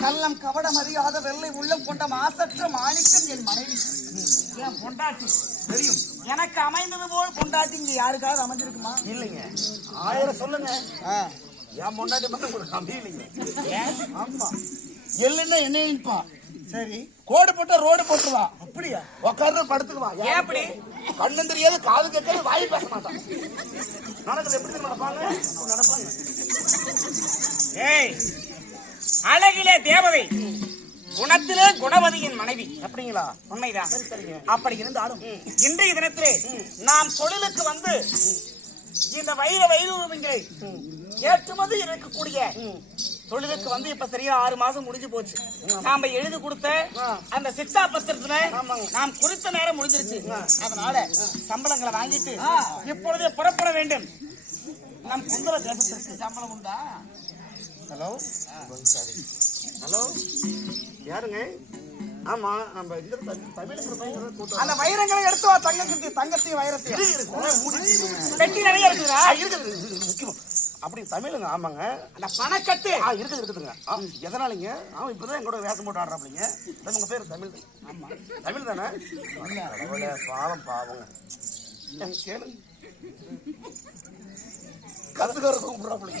கள்ளம் கவடம் அறியாத வெள்ளை உள்ளம் கொண்ட மாசற்ற மாணிக்கம் என் மனைவி. என் பொண்டாட்டி. தெரியும். எனக்கு அமைந்தது போல் பொண்டாட்டி இங்க யாருக்காவது அமைஞ்சிருக்குமா? இல்லைங்க. ஆயிரம் சொல்லுங்க. என் முன்னாடி மட்டும் உங்களுக்கு அமையலைங்க. ஆமா. எல்லுன்னா என்ன நினைப்பா சரி. கோடு போட்டா ரோடு போட்டுருவா. அப்படியா? உட்கார்ந்து படுத்துக்குவா. ஏன் அப்படி? கண்ணு தெரியாது காது கேட்காது வாய் பேச மாட்டான். நடக்குது எப்படி நடப்பாங்க நடப்பாங்க. ஏய் அழகிலே தேவதை. குணத்திலே குணவதியின் மனைவி. அப்படிங்களா? உண்மைதான். அப்படி இருந்தாலும் இன்றைய தினத்திலே நாம் தொழிலுக்கு வந்து இந்த வைர வைரூபங்களை ஏற்றுமதி இருக்கக்கூடிய தொழிலுக்கு வந்து இப்ப சரியா ஆறு மாசம் முடிஞ்சு போச்சு. நாம எழுதி கொடுத்த அந்த சித்தா பத்திரத்துல. நாம் குறித்த நேரம் முடிஞ்சிருச்சு. அதனால சம்பளங்களை வாங்கிட்டு இப்பொழுதே புறப்பட வேண்டும். நம் குந்தர தேசத்திற்கு சம்பளம் உண்டா? ஹலோ? ஹலோ? யாருங்க? ஆமா நம்ம இந்த அந்த வைரங்களை எடுத்து வா தங்கத்தி தங்கத்தையும் வைரத்தையும் பெட்டி நிறைய இருக்குதா இருக்குது முக்கியம். அப்படி தமிழுங்க ஆமாங்க. அந்த பணக்கட்டு. ஆ இருக்குது இருக்குதுங்க. ஆ, எதனாலங்க? அவன் இப்பதான் என் கூட வேஷம் போட்டு ஆடுறாப்லைங்க உங்க பேர் தமிழ். ஆமா. தமிழ் தானே? பாவம் பாவங்க. கேளுங்க கத்துக்கார கூப்பிடுறாப்லைங்க